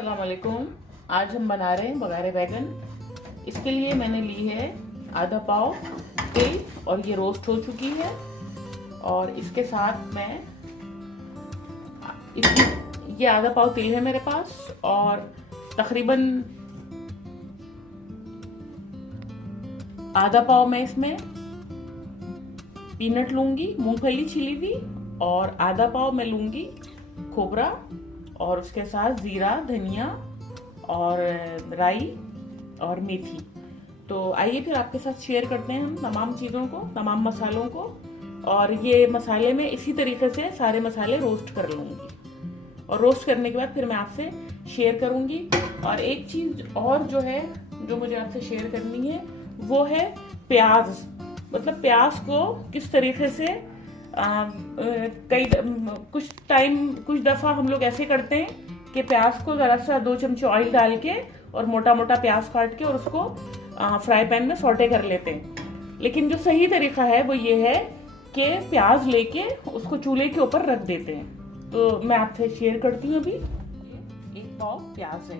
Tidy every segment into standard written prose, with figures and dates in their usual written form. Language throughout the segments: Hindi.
अस्सलाम वालेकुम। आज हम बना रहे हैं बघारे बैगन। इसके लिए मैंने ली है आधा पाव तिल और ये रोस्ट हो चुकी है। और इसके साथ मैं ये आधा पाव तिल है मेरे पास और तकरीबन आधा पाव मैं इसमें पीनट लूंगी, मूंगफली छिली हुई, और आधा पाव मैं लूंगी खोबरा और उसके साथ जीरा, धनिया और राई और मेथी। तो आइए फिर आपके साथ शेयर करते हैं हम तमाम चीज़ों को, तमाम मसालों को। और ये मसाले में इसी तरीके से सारे मसाले रोस्ट कर लूँगी और रोस्ट करने के बाद फिर मैं आपसे शेयर करूँगी। और एक चीज़ और जो है जो मुझे आपसे शेयर करनी है वो है प्याज। मतलब प्याज को किस तरीके से कुछ दफ़ा हम लोग ऐसे करते हैं कि प्याज को ज़रा सा 2 चमचे ऑयल डाल के और मोटा मोटा प्याज काट के और उसको फ्राई पैन में सौटे कर लेते हैं। लेकिन जो सही तरीका है वो ये है कि प्याज लेके उसको चूल्हे के ऊपर रख देते हैं। तो मैं आपसे शेयर करती हूँ। अभी 1 पाव प्याज है।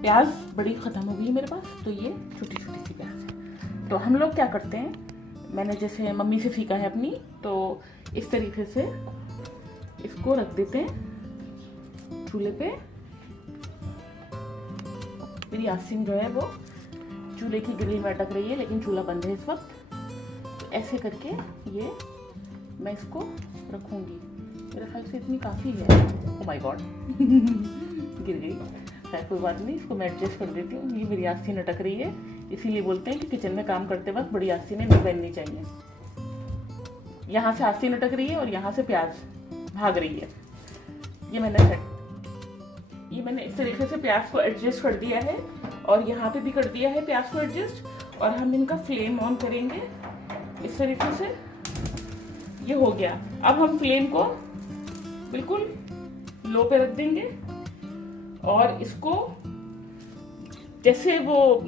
प्याज बड़ी ख़त्म हो गई मेरे पास, तो ये छोटी छोटी सी प्याज है। तो हम लोग क्या करते हैं, मैंने जैसे मम्मी से सीखा है अपनी, तो इस तरीके से इसको रख देते हैं चूल्हे पे। मेरी आसिन जो है वो चूल्हे की ग्रिल में अटक रही है, लेकिन चूल्हा बंद है इस वक्त। तो ऐसे करके ये मैं इसको रखूंगी। मेरे ख्याल से इतनी काफ़ी है। ओह माय गॉड गिर गई। खैर कोई बात नहीं, इसको मैं एडजस्ट कर देती हूँ। ये मेरी आस्तीन अटक रही है, इसीलिए बोलते हैं कि किचन में काम करते वक्त बड़ी आस्तीनें नहीं पहननी चाहिए। यहाँ से आस्तीन अटक रही है और यहाँ से प्याज भाग रही है। ये मैंने इस तरीके से प्याज को एडजस्ट कर दिया है और यहाँ पे भी कर दिया है प्याज को एडजस्ट। और हम इनका फ्लेम ऑन करेंगे इस तरीके से। ये हो गया। अब हम फ्लेम को बिल्कुल लो पे रख देंगे और इसको जैसे वो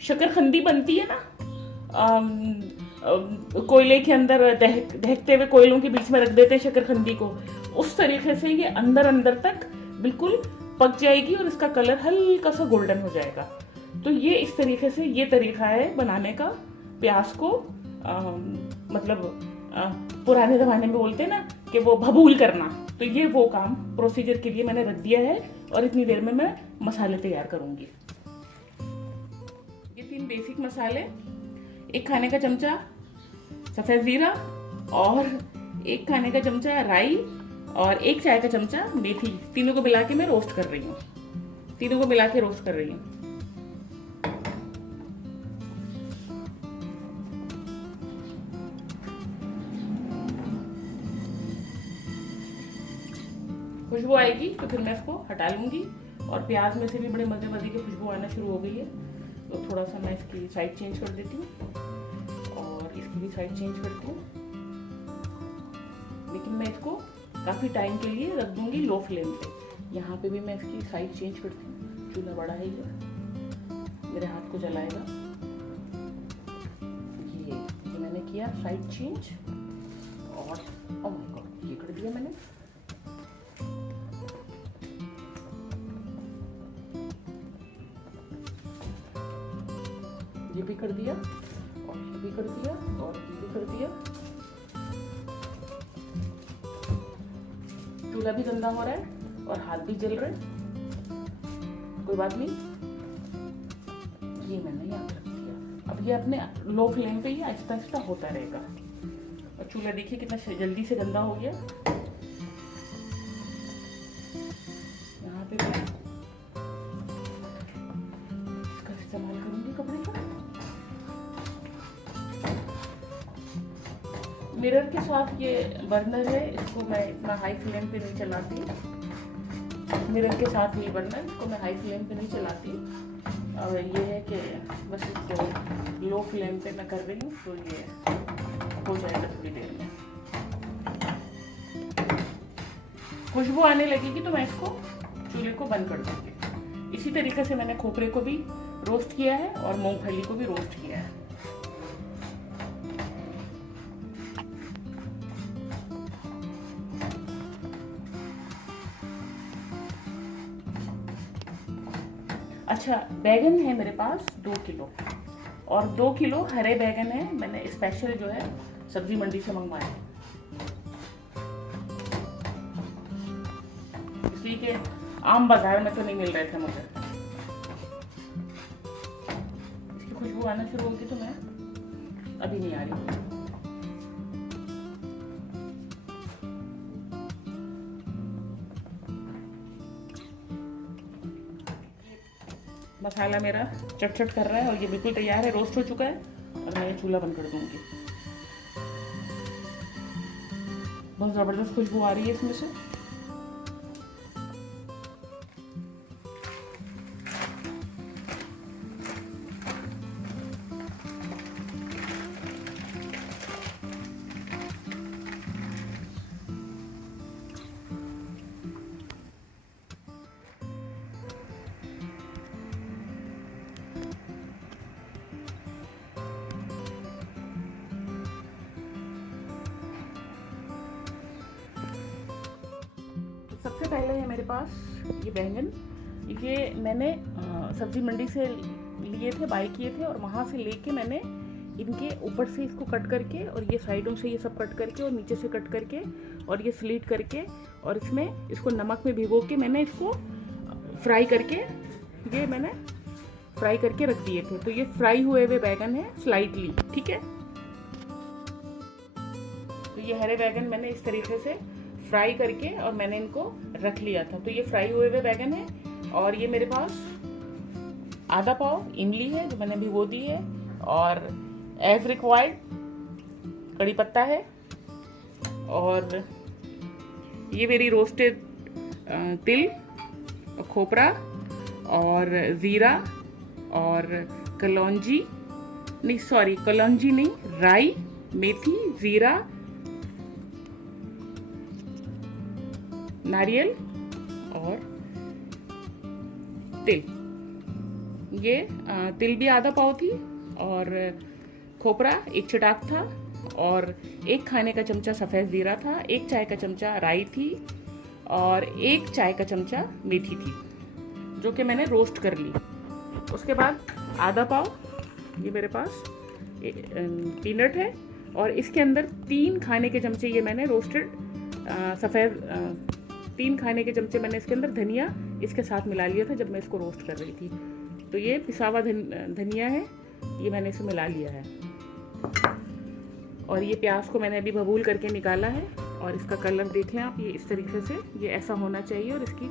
शकरखंदी बनती है ना, कोयले के अंदर दहकते हुए कोयलों के बीच में रख देते हैं शकरखंदी को, उस तरीके से ये अंदर अंदर तक बिल्कुल पक जाएगी और इसका कलर हल्का सा गोल्डन हो जाएगा। तो ये इस तरीके से ये तरीका है बनाने का प्याज को। पुराने ज़माने में बोलते हैं ना कि वो भभूल करना, तो ये वो काम प्रोसीजर के लिए मैंने रख दिया है। और इतनी देर में मैं मसाले तैयार करूंगी। ये 3 बेसिक मसाले, 1 खाने का चमचा सफ़ेद ज़ीरा और 1 खाने का चमचा राई और 1 चाय का चमचा मेथी, तीनों को मिला के मैं रोस्ट कर रही हूँ। तीनों को मिला के रोस्ट कर रही हूँ। खुशबू आएगी तो फिर मैं इसको हटा लूंगी। और प्याज में से भी बड़े मज़े मज़े की खुशबू आना शुरू हो गई है। तो थोड़ा सा मैं इसकी साइड चेंज कर देती हूँ और इसकी भी साइड चेंज करती हूँ। लेकिन मैं इसको काफ़ी टाइम के लिए रख दूंगी लो फ्लेम पे। यहाँ पे भी मैं इसकी साइड चेंज करती हूँ। चूल्हा बड़ा है ये, मेरे हाथ को जलाएगा। ये मैंने किया साइड चेंज और ओह माय गॉड ये कर दिया मैंने। ये भी कर दिया और ये भी कर दिया और ये भी कर दिया। चूल्हा भी गंदा हो रहा है और हाथ भी जल रहे हैं। कोई बात नहीं, ये मैंने यहाँ रख दिया। अब ये अपने लो फ्लेम पे ही आहिस्ता आहिस्ता होता रहेगा। और चूल्हा देखिए कितना जल्दी से गंदा हो गया। यहाँ पे मैं इसका इस्तेमाल करूंगी कपड़े का। मिरर के साथ ये बर्नर है, इसको मैं इतना हाई फ्लेम पे नहीं चलाती। मिरर के साथ ये बर्नर, इसको मैं हाई फ्लेम पे नहीं चलाती। और ये है कि बस इसको लो फ्लेम पे मैं कर रही हूँ, तो ये हो जाएगा थोड़ी देर में। खुशबू आने लगेगी तो मैं इसको चूल्हे को बंद कर दूँगी। इसी तरीके से मैंने खोपरे को भी रोस्ट किया है और मूंगफली को भी रोस्ट किया है। अच्छा, बैगन है मेरे पास 2 किलो, और 2 किलो हरे बैगन है, मैंने स्पेशल जो है सब्जी मंडी से मंगवाए हैं, इसलिए कि आम बाजार में तो नहीं मिल रहे थे मुझे। इसकी खुशबू आना शुरू होगी तो मैं अभी नहीं आ रही। मसाला मेरा चटचट कर रहा है और ये बिल्कुल तैयार है, रोस्ट हो चुका है, और मैं ये चूल्हा बंद कर दूंगी। बहुत ज़बरदस्त खुशबू आ रही है इसमें से। सबसे पहले है मेरे पास ये बैंगन, ये मैंने सब्जी मंडी से लिए थे, बाय किए थे, और वहाँ से लेके मैंने इनके ऊपर से इसको कट करके, और ये साइडों से ये सब कट करके, और नीचे से कट करके, और ये स्लीट करके, और इसमें इसको नमक में भिगो के मैंने इसको फ्राई करके, ये मैंने फ्राई करके रख दिए थे। तो ये फ्राई हुए हुए बैगन है स्लाइटली, ठीक है। तो ये हरे बैगन मैंने इस तरीके से फ्राई करके और मैंने इनको रख लिया था। तो ये फ्राई हुए हुए बैगन है, और ये मेरे पास आधा पाव इमली है जो मैंने भिगो दी है, और एज रिक्वायर्ड कड़ी पत्ता है, और ये मेरी रोस्टेड तिल, खोपरा और ज़ीरा और कलौंजी नहीं, राई, मेथी, ज़ीरा, नारियल और तिल। ये तिल भी आधा पाव थी, और खोपरा 1 चटाक था, और 1 खाने का चमचा सफ़ेद ज़ीरा था, 1 चाय का चमचा राई थी, और 1 चाय का चमचा मेथी थी, जो कि मैंने रोस्ट कर ली। उसके बाद आधा पाव ये मेरे पास पीनट है, और इसके अंदर 3 खाने के चमचे ये मैंने रोस्टेड सफ़ेद 3 खाने के चमचे मैंने इसके अंदर धनिया इसके साथ मिला लिया था जब मैं इसको रोस्ट कर रही थी। तो ये पिसा हुआ धनिया है, ये मैंने इसे मिला लिया है। और ये प्याज को मैंने अभी भभूल करके निकाला है, और इसका कलर देख लें आप, ये इस तरीके से ये ऐसा होना चाहिए, और इसकी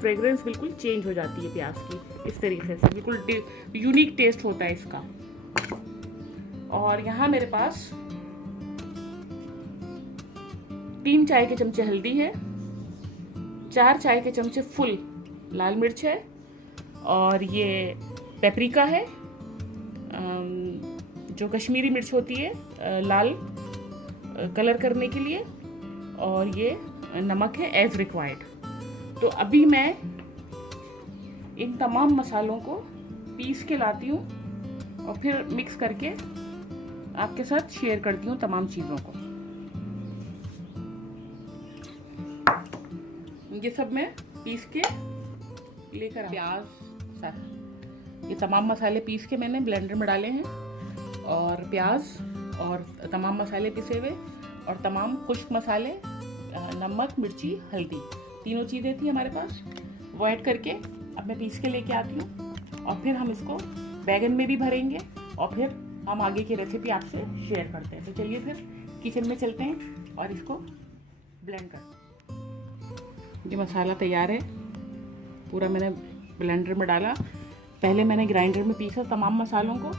फ्रेग्रेंस बिल्कुल चेंज हो जाती है प्याज की, इस तरीके से बिल्कुल यूनिक टेस्ट होता है इसका। और यहाँ मेरे पास 3 चाय के चमचे हल्दी है, 4 चाय के चमचे फुल लाल मिर्च है, और ये पेपरिका है जो कश्मीरी मिर्च होती है लाल कलर करने के लिए, और ये नमक है एज रिक्वायर्ड। तो अभी मैं इन तमाम मसालों को पीस के लाती हूँ, और फिर मिक्स करके आपके साथ शेयर करती हूँ तमाम चीज़ों को। ये सब मैं पीस के लेकर, प्याज, ये तमाम मसाले पीस के मैंने ब्लेंडर में डाले हैं, और प्याज और तमाम मसाले पिसे हुए, और तमाम खुश्क मसाले, नमक, मिर्ची, हल्दी, तीनों चीज़ें थी हमारे पास, वो ऐड करके अब मैं पीस के लेके आती हूँ, और फिर हम इसको बैगन में भी भरेंगे, और फिर हम आगे की रेसिपी आपसे शेयर करते हैं। तो चलिए फिर किचन में चलते हैं और इसको ब्लेंड करते हैं। ये मसाला तैयार है, पूरा मैंने ब्लेंडर में डाला। पहले मैंने ग्राइंडर में पीसा तमाम मसालों को,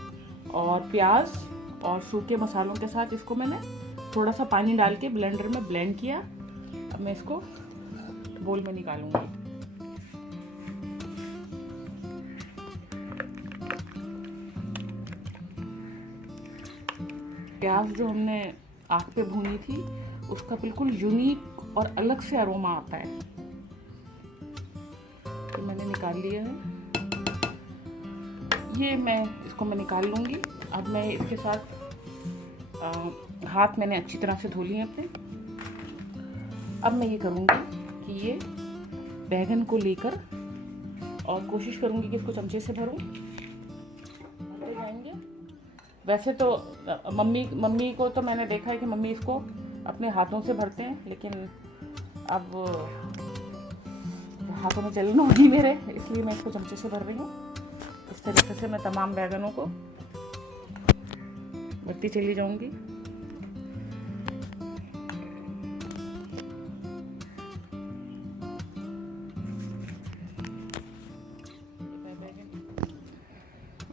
और प्याज और सूखे मसालों के साथ इसको मैंने थोड़ा सा पानी डाल के ब्लेंडर में ब्लेंड किया। अब मैं इसको बोल में निकालूंगी। प्याज जो हमने आग पे भूनी थी, उसका बिल्कुल यूनिक और अलग से अरोमा आता है। तो मैंने निकाल लिया है, ये इसको मैं निकाल लूँगी। अब मैं इसके साथ हाथ मैंने अच्छी तरह से धो लिए अपने। अब मैं ये करूँगी कि ये बैगन को लेकर और कोशिश करूँगी कि इसको चमचे से भरूँ। भरते जाएंगे। वैसे तो मम्मी को तो मैंने देखा है कि मम्मी इसको अपने हाथों से भरते हैं, लेकिन अब हाथों में चलना नहीं मेरे, इसलिए मैं इसको चमचे से भर रही हूँ। इस तरीके से मैं तमाम बैगनों को भरती चली जाऊंगी।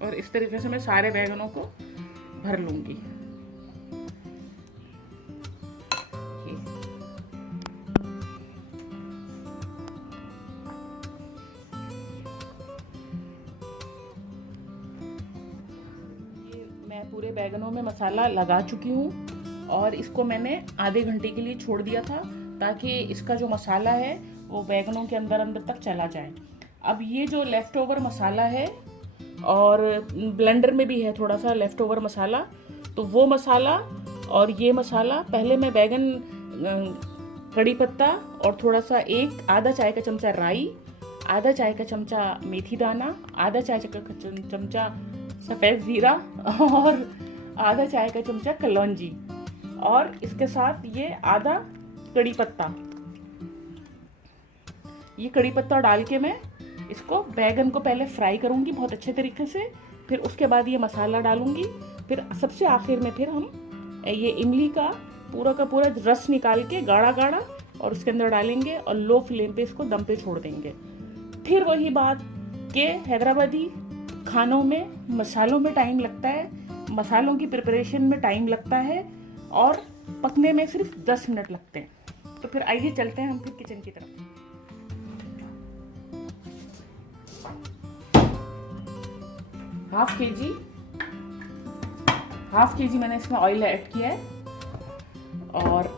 और इस तरीके से मैं सारे बैगनों को भर लूंगी। मैं पूरे बैगनों में मसाला लगा चुकी हूँ और इसको मैंने आधे घंटे के लिए छोड़ दिया था ताकि इसका जो मसाला है वो बैगनों के अंदर तक चला जाए। अब ये जो लेफ़्ट ओवर मसाला है, और ब्लेंडर में भी है थोड़ा सा लेफ़्ट ओवर मसाला, तो वो मसाला और ये मसाला पहले मैं बैगन, कड़ी पत्ता और थोड़ा सा आधा चाय का चमचा राई, आधा चाय का चमचा मेथी दाना, आधा चाय का चमचा सफ़ेद ज़ीरा और आधा चाय का चमचा कलौंजी, और इसके साथ ये आधा कड़ी पत्ता, ये कड़ी पत्ता डाल के मैं इसको बैगन को पहले फ्राई करूंगी बहुत अच्छे तरीके से, फिर उसके बाद ये मसाला डालूंगी, फिर सबसे आखिर में फिर हम ये इमली का पूरा रस निकाल के गाढ़ा गाढ़ा और उसके अंदर डालेंगे और लो फ्लेम पे इसको दम पे छोड़ देंगे। फिर वही बात कि हैदराबादी खानों में मसालों में टाइम लगता है, मसालों की प्रिपरेशन में टाइम लगता है और पकने में सिर्फ 10 मिनट लगते हैं। तो फिर आइए चलते हैं हम फिर किचन की तरफ। हाफ के जी मैंने इसमें ऑयल ऐड किया है, और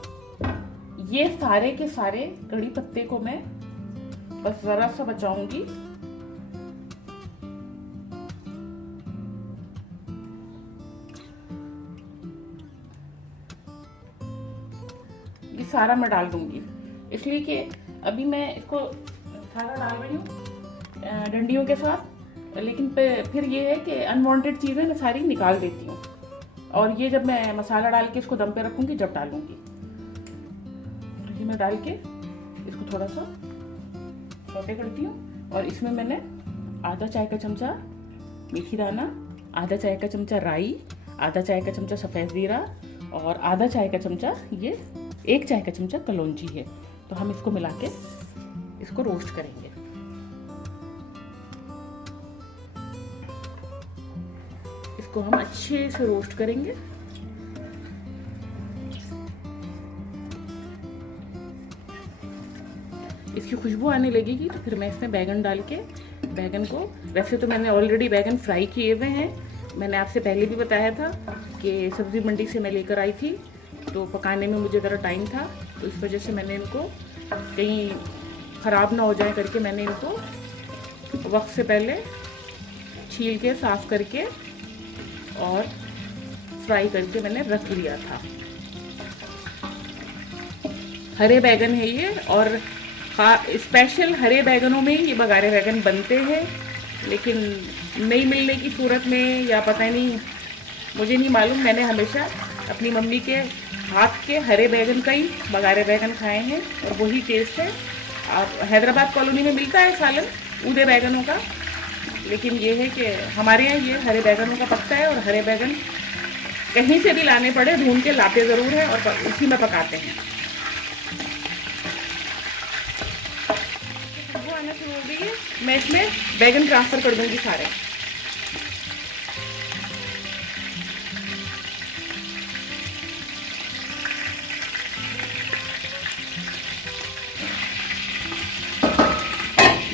ये सारे के सारे कड़ी पत्ते को मैं बस जरा सा बचाऊंगी। ये सारा मैं डाल दूंगी, इसलिए कि अभी मैं इसको सारा डाल रही हूँ डंडियों के साथ, लेकिन फिर ये है कि अनवांटेड चीज़ें मैं सारी निकाल देती हूँ, और ये जब मैं मसाला डाल के इसको दम पे रखूँगी जब डालूँगी। तो ये मैं डाल के इसको थोड़ा सा सौटे करती हूँ, और इसमें मैंने आधा चाय का चमचा मेथी दाना, आधा चाय का चमचा राई, आधा चाय का चमचा सफ़ेद ज़ीरा और आधा चाय का चमचा ये 1 चाय का चमचा कलौंजी है। तो हम इसको मिला के इसको रोस्ट करेंगे। इसको हम अच्छे से रोस्ट करेंगे। इसकी खुशबू आने लगेगी तो फिर मैं इसमें बैगन डाल के बैगन को, वैसे तो मैंने ऑलरेडी बैगन फ्राई किए हुए हैं, मैंने आपसे पहले भी बताया था कि सब्ज़ी मंडी से मैं लेकर आई थी, तो पकाने में मुझे ज़रा टाइम था, तो इस वजह से मैंने इनको कहीं ख़राब ना हो जाए करके मैंने इनको वक्त से पहले छील के साफ़ करके और फ्राई करके मैंने रख लिया था। हरे बैगन है ये, और स्पेशल हरे बैगनों में ये बघारे बैगन बनते हैं, लेकिन नहीं मिलने की सूरत में या पता नहीं, मुझे नहीं मालूम, मैंने हमेशा अपनी मम्मी के हाथ के हरे बैगन का ही बघारे बैगन खाए हैं और वही टेस्ट है। और हैदराबाद कॉलोनी में मिलता है सालन ऊदे बैगनों का, लेकिन ये है कि हमारे यहाँ ये हरे बैगनों का पकता है, और हरे बैगन कहीं से भी लाने पड़े ढूंढ के लाते ज़रूर हैं और उसी में पकाते हैं। वो आना शुरू हो गई है, मैं इसमें बैगन ट्रांसफ़र कर दूँगी सारे।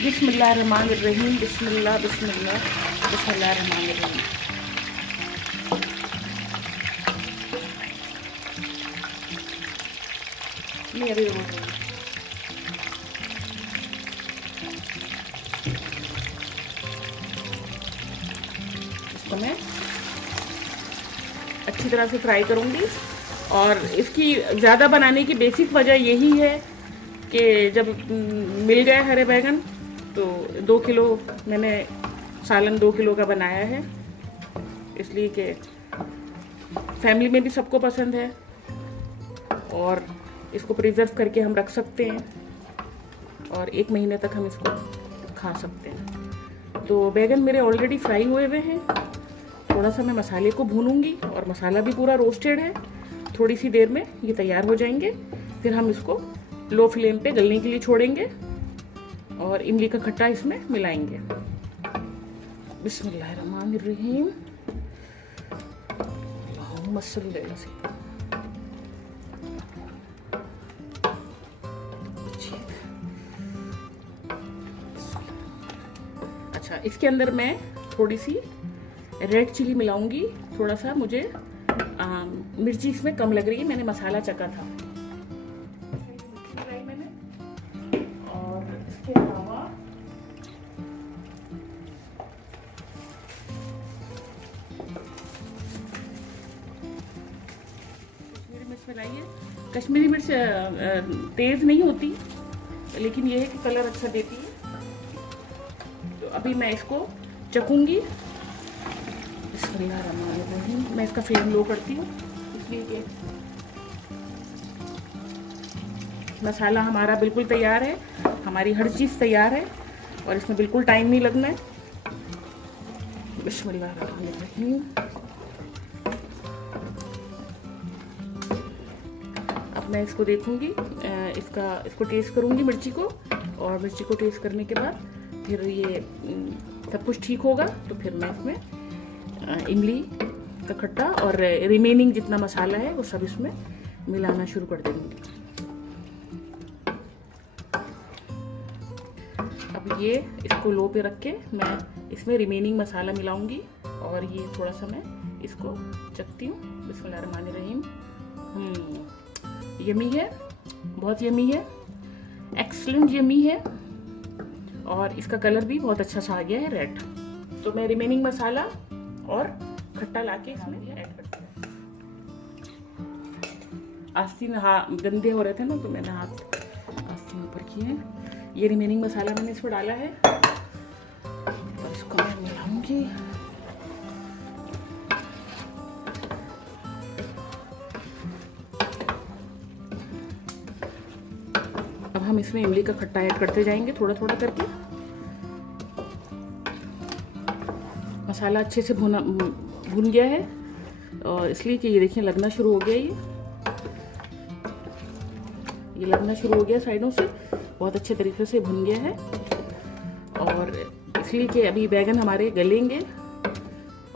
बिस्मिल्लाहिर्रहमानिर्रहीम, बिस्मिल्लाह बिस्मिल्लाह बिस्मिल्लाहिर्रहमानिर्रहीम। ये अभी इसको मैं अच्छी तरह से फ्राई करूँगी, और इसकी ज़्यादा बनाने की बेसिक वजह यही है कि जब मिल गए हरे बैगन तो 2 किलो मैंने सालन 2 किलो का बनाया है, इसलिए कि फैमिली में भी सबको पसंद है और इसको प्रिजर्व करके हम रख सकते हैं और 1 महीने तक हम इसको खा सकते हैं। तो बैगन मेरे ऑलरेडी फ्राई हुए हुए हैं। थोड़ा सा मैं मसाले को भूनूंगी और मसाला भी पूरा रोस्टेड है। थोड़ी सी देर में ये तैयार हो जाएंगे। फिर हम इसको लो फ्लेम पे गलने के लिए छोड़ेंगे और इमली का खट्टा इसमें मिलाएंगे। बिस्मिल्लाहिर्रहमानिर्रहीम। अच्छा, इसके अंदर मैं थोड़ी सी रेड चिली मिलाऊंगी। थोड़ा सा मुझे मिर्ची इसमें कम लग रही है, मैंने मसाला चखा था। मिर्ची मिलाई मैंने और इसके अलावा कश्मीरी मिर्च मिलाई है। कश्मीरी मिर्च तेज नहीं होती, लेकिन यह है कि कलर अच्छा देती है। तो अभी मैं इसको चखूंगी। मैं इसका फ्लेम लो करती हूँ, इसलिए कि मसाला हमारा बिल्कुल तैयार है, हमारी हर चीज़ तैयार है और इसमें बिल्कुल टाइम नहीं लगना है। बिस्मिल्लाहिर्रहमानिर्रहीम। अब मैं इसको देखूंगी, इसको टेस्ट करूंगी मिर्ची को, और मिर्ची को टेस्ट करने के बाद फिर ये सब कुछ ठीक होगा तो फिर मैं इसमें इमली का खट्टा और रिमेनिंग जितना मसाला है वो सब इसमें मिलाना शुरू कर देंगे। अब ये इसको लो पे रख के मैं इसमें रिमेनिंग मसाला मिलाऊंगी और ये थोड़ा सा मैं इसको चखती हूँ। बिस्मिल्लाहिर्रहमानिर्रहीम। यमी है, बहुत यमी है, एक्सलेंट यमी है और इसका कलर भी बहुत अच्छा सा आ गया है, रेड। तो मैं रिमेनिंग मसाला और खट्टा लाके इसमें ऐड करती हूँ। आस्तीन गंदे हो रहे थे ना, तो मैंने हाथ आस्तीन ऊपर किए। ये रिमेनिंग मसाला मैंने इसमें डाला है और इसको मैं मिलाऊंगी। अब हम इसमें इमली का खट्टा ऐड करते जाएंगे थोड़ा थोड़ा करके। मसाला अच्छे से भुन गया है और इसलिए कि ये देखिए लगना शुरू हो गया, ये लगना शुरू हो गया साइडों से, बहुत अच्छे तरीके से भुन गया है। और इसलिए कि अभी बैगन हमारे गलेंगे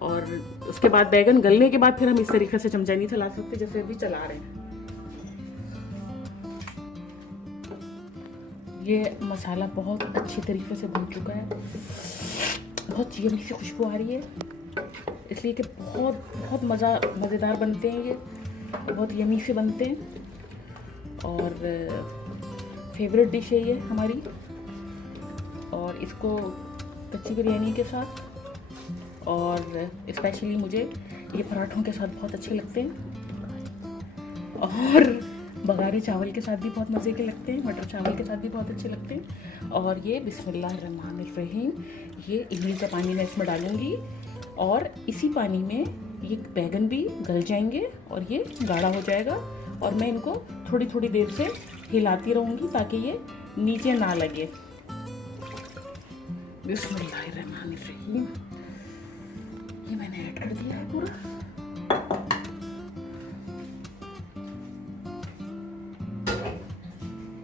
और उसके बाद बैगन गलने के बाद फिर हम इस तरीके से चमचा नहीं चला सकते जैसे अभी चला रहे हैं। ये मसाला बहुत अच्छे तरीके से भुन चुका है, बहुत यम्मी सी खुशबू आ रही है, इसलिए कि बहुत बहुत मज़ेदार बनते हैं ये, बहुत यम्मी से बनते हैं और फेवरेट डिश है ये हमारी। और इसको कच्ची बिरयानी के साथ और स्पेशली मुझे ये पराठों के साथ बहुत अच्छे लगते हैं और बघारे चावल के साथ भी बहुत मज़े के लगते हैं, मटर चावल के साथ भी बहुत अच्छे लगते हैं। और ये बिस्मिल्लाहिर्रहमानिर्रहीम, ये इमली का पानी मैं इसमें डालूंगी और इसी पानी में ये बैगन भी गल जाएंगे और ये गाढ़ा हो जाएगा और मैं इनको थोड़ी थोड़ी देर से हिलाती रहूँगी ताकि ये नीचे ना लगे। बिस्मिल्लाहिर्रहमानिर्रहीम, ये मैंने ऐड कर दिया है पूरा।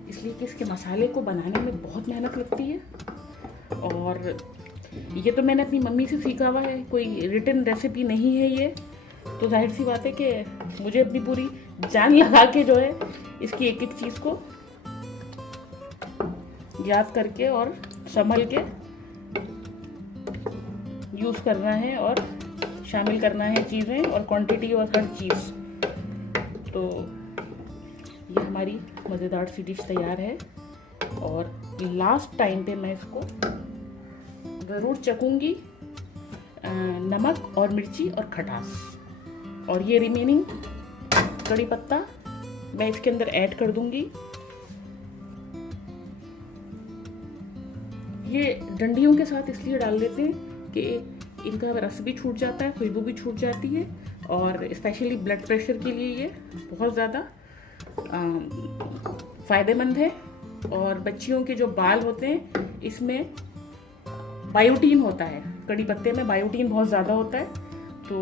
इसलिए कि इसके मसाले को बनाने में बहुत मेहनत लगती है और ये तो मैंने अपनी मम्मी से सीखा हुआ है, कोई रिटन रेसिपी नहीं है ये। तो जाहिर सी बात है कि मुझे अपनी पूरी जान लगा के जो है इसकी एक एक चीज़ को याद करके और संभल के यूज़ करना है और शामिल करना है चीज़ें और क्वांटिटी और हर चीज़। तो ये हमारी मज़ेदार सी डिश तैयार है और लास्ट टाइम पे मैं इसको ज़रूर चखूँगी, नमक और मिर्ची और खटास। और ये रिमेनिंग कड़ी पत्ता मैं इसके अंदर ऐड कर दूँगी। ये डंडियों के साथ इसलिए डाल देते हैं कि इनका रस भी छूट जाता है, खुशबू भी छूट जाती है, और स्पेशली ब्लड प्रेशर के लिए ये बहुत ज़्यादा फ़ायदेमंद है। और बच्चियों के जो बाल होते हैं इसमें बायोटीन होता है, कड़ी पत्ते में बायोटीन बहुत ज़्यादा होता है, तो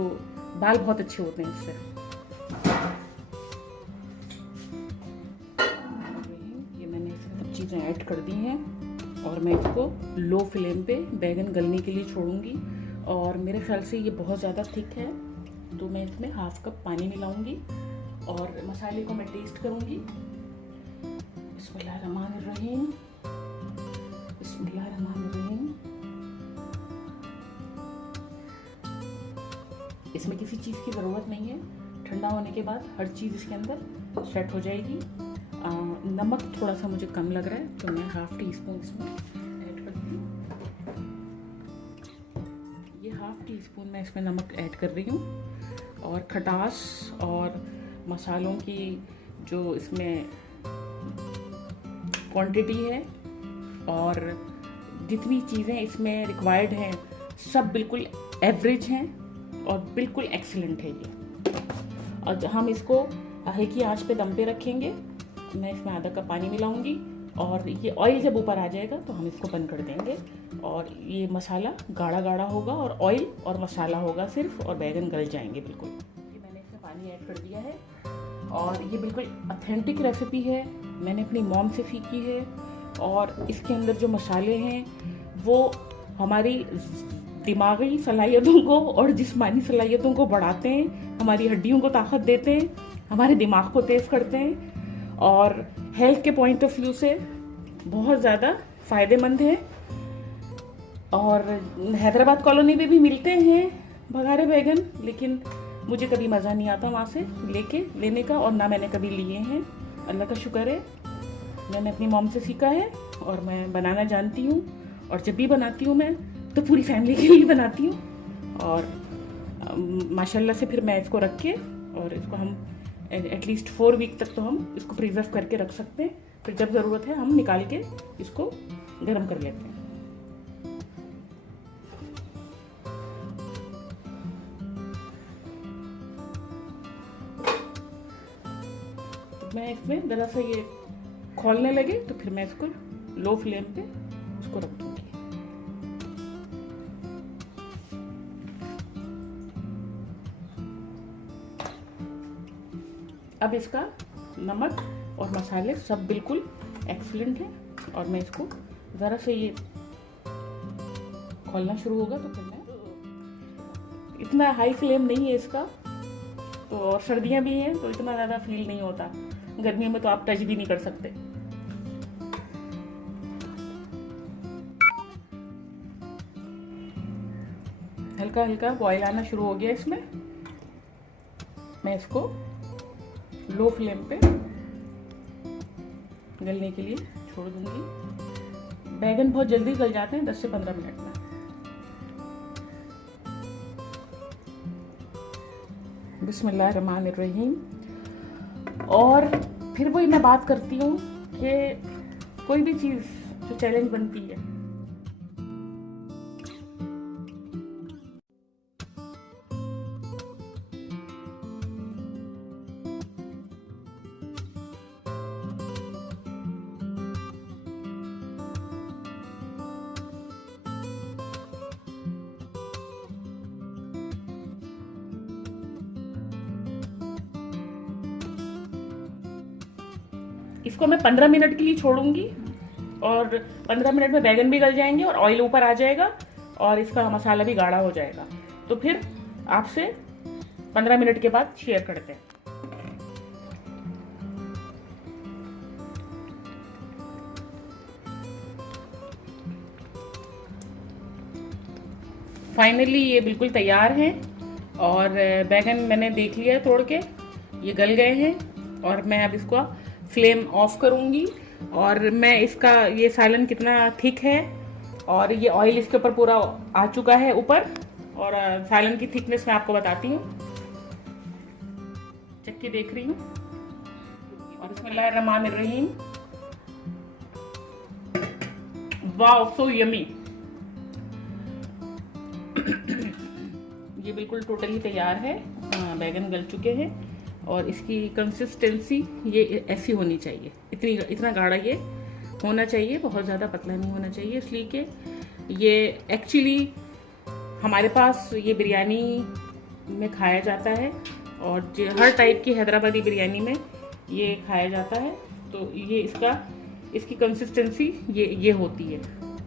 बाल बहुत अच्छे होते हैं इससे। ये मैंने सब चीज़ें ऐड कर दी हैं और मैं इसको लो फ्लेम पे बैगन गलने के लिए छोड़ूंगी। और मेरे ख्याल से ये बहुत ज़्यादा थिक है, तो मैं इसमें हाफ कप पानी मिलाऊंगी और मसाले को मैं टेस्ट करूंगी। बिस्मिल्लाहिर्रहमानिर्रहीम, बिस्मिल्लाहिर्रहमानिर्रहीम। इसमें किसी चीज़ की ज़रूरत नहीं है, ठंडा होने के बाद हर चीज़ इसके अंदर सेट हो जाएगी। नमक थोड़ा सा मुझे कम लग रहा है, तो मैं हाफ टी स्पून इसमें ऐड करती हूँ। ये हाफ टी स्पून मैं इसमें नमक ऐड कर रही हूँ। और खटास और मसालों की जो इसमें क्वांटिटी है और जितनी चीज़ें इसमें रिक्वायर्ड हैं सब बिल्कुल एवरेज हैं और बिल्कुल एक्सीलेंट है ये। और हम इसको हल्की आंच पे दम पे रखेंगे। मैं इसमें आधा कप पानी मिलाऊंगी और ये ऑयल जब ऊपर आ जाएगा तो हम इसको बंद कर देंगे और ये मसाला गाढ़ा गाढ़ा होगा और ऑयल और मसाला होगा सिर्फ, और बैगन गल जाएंगे बिल्कुल। ये मैंने इसमें पानी ऐड कर दिया है और ये बिल्कुल ऑथेंटिक रेसिपी है, मैंने अपनी मॉम से सीखी है। और इसके अंदर जो मसाले हैं वो हमारी दिमागी सलाहियतों को और जिस्मानी सलाहियतों को बढ़ाते हैं, हमारी हड्डियों को ताकत देते हैं, हमारे दिमाग को तेज़ करते हैं और हेल्थ के पॉइंट ऑफ व्यू से बहुत ज़्यादा फ़ायदेमंद है। और हैदराबाद कॉलोनी में भी मिलते हैं बघारे बैगन, लेकिन मुझे कभी मज़ा नहीं आता वहाँ से लेने का, और ना मैंने कभी लिए हैं। अल्लाह का शुक्र है मैंने अपनी मॉम से सीखा है और मैं बनाना जानती हूँ। और जब भी बनाती हूँ मैं तो पूरी फैमिली के लिए बनाती हूँ। और माशाल्लाह से फिर मैं इसको रख के और इसको हम एटलीस्ट 4 वीक तक तो हम इसको प्रिजर्व करके रख सकते हैं। फिर जब ज़रूरत है हम निकाल के इसको गर्म कर लेते हैं। मैं इसमें ज़रा सा ये खौलने लगे तो फिर मैं इसको लो फ्लेम पे उसको रख दूँगी। अब इसका नमक और मसाले सब बिल्कुल एक्सीलेंट हैं और मैं इसको ज़रा से ये खोलना शुरू होगा तो फिर मैं, इतना हाई फ्लेम नहीं है इसका, तो और सर्दियाँ भी हैं तो इतना ज़्यादा फील नहीं होता, गर्मियों में तो आप टच भी नहीं कर सकते। हल्का हल्का बॉयल आना शुरू हो गया इसमें, मैं इसको लो फ्लेम पे गलने के लिए छोड़ दूंगी। बैगन बहुत जल्दी गल जाते हैं, 10 से 15 मिनट में। बिस्मिल्लाहिर्रहमानिर्रहीम। और फिर वही मैं बात करती हूँ कि कोई भी चीज़ जो चैलेंज बनती है, इसको मैं 15 मिनट के लिए छोड़ूंगी और 15 मिनट में बैगन भी गल जाएंगे और ऑयल ऊपर आ जाएगा और इसका मसाला भी गाढ़ा हो जाएगा। तो फिर आपसे 15 मिनट के बाद शेयर करते हैं। फाइनली ये बिल्कुल तैयार है और बैगन मैंने देख लिया है तोड़ के, ये गल गए हैं। और मैं अब इसको फ्लेम ऑफ करूंगी और मैं इसका, ये सालन कितना थिक है और ये ऑयल इसके ऊपर पूरा आ चुका है ऊपर, और सालन की थिकनेस मैं आपको बताती हूँ, चक्की देख रही हूँ। और बिस्मिल्लाहिर्रहमानिर्रहीम, वाओ, सो यमी। ये बिल्कुल टोटली तैयार है। बैगन गल चुके हैं और इसकी कंसिस्टेंसी ये ऐसी होनी चाहिए, इतना गाढ़ा ये होना चाहिए, बहुत ज़्यादा पतला नहीं होना चाहिए। इसलिए कि ये एक्चुअली हमारे पास ये बिरयानी में खाया जाता है और हर टाइप की हैदराबादी बिरयानी में ये खाया जाता है। तो ये इसकी कंसिस्टेंसी ये होती है,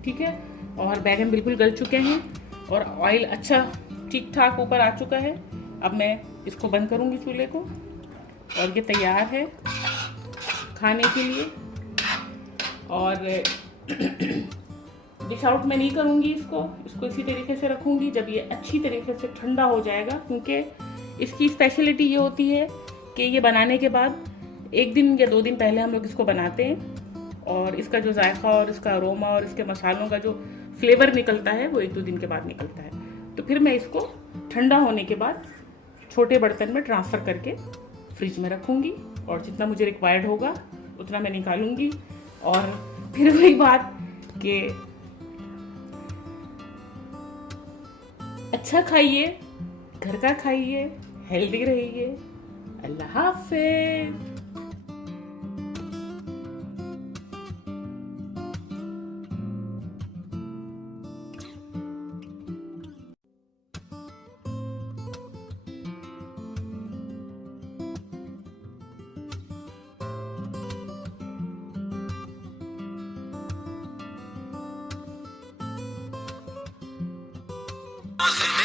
ठीक है। और बैगन बिल्कुल गल चुके हैं और ऑयल अच्छा ठीक ठाक ऊपर आ चुका है। अब मैं इसको बंद करूंगी चूल्हे को और ये तैयार है खाने के लिए। और डिश आउट मैं नहीं करूंगी इसको इसी तरीके से रखूंगी जब ये अच्छी तरीके से ठंडा हो जाएगा, क्योंकि इसकी स्पेशलिटी ये होती है कि ये बनाने के बाद 1 दिन या 2 दिन पहले हम लोग इसको बनाते हैं और इसका जो जायका और इसका अरोमा और इसके मसालों का जो फ्लेवर निकलता है वो 1-2 दिन के बाद निकलता है। तो फिर मैं इसको ठंडा होने के बाद छोटे बर्तन में ट्रांसफ़र करके फ्रिज में रखूँगी और जितना मुझे रिक्वायर्ड होगा उतना मैं निकालूंगी। और फिर वही बात कि अच्छा खाइए, घर का खाइए, हेल्दी रहिए। अल्लाह हाफिज। Awesome.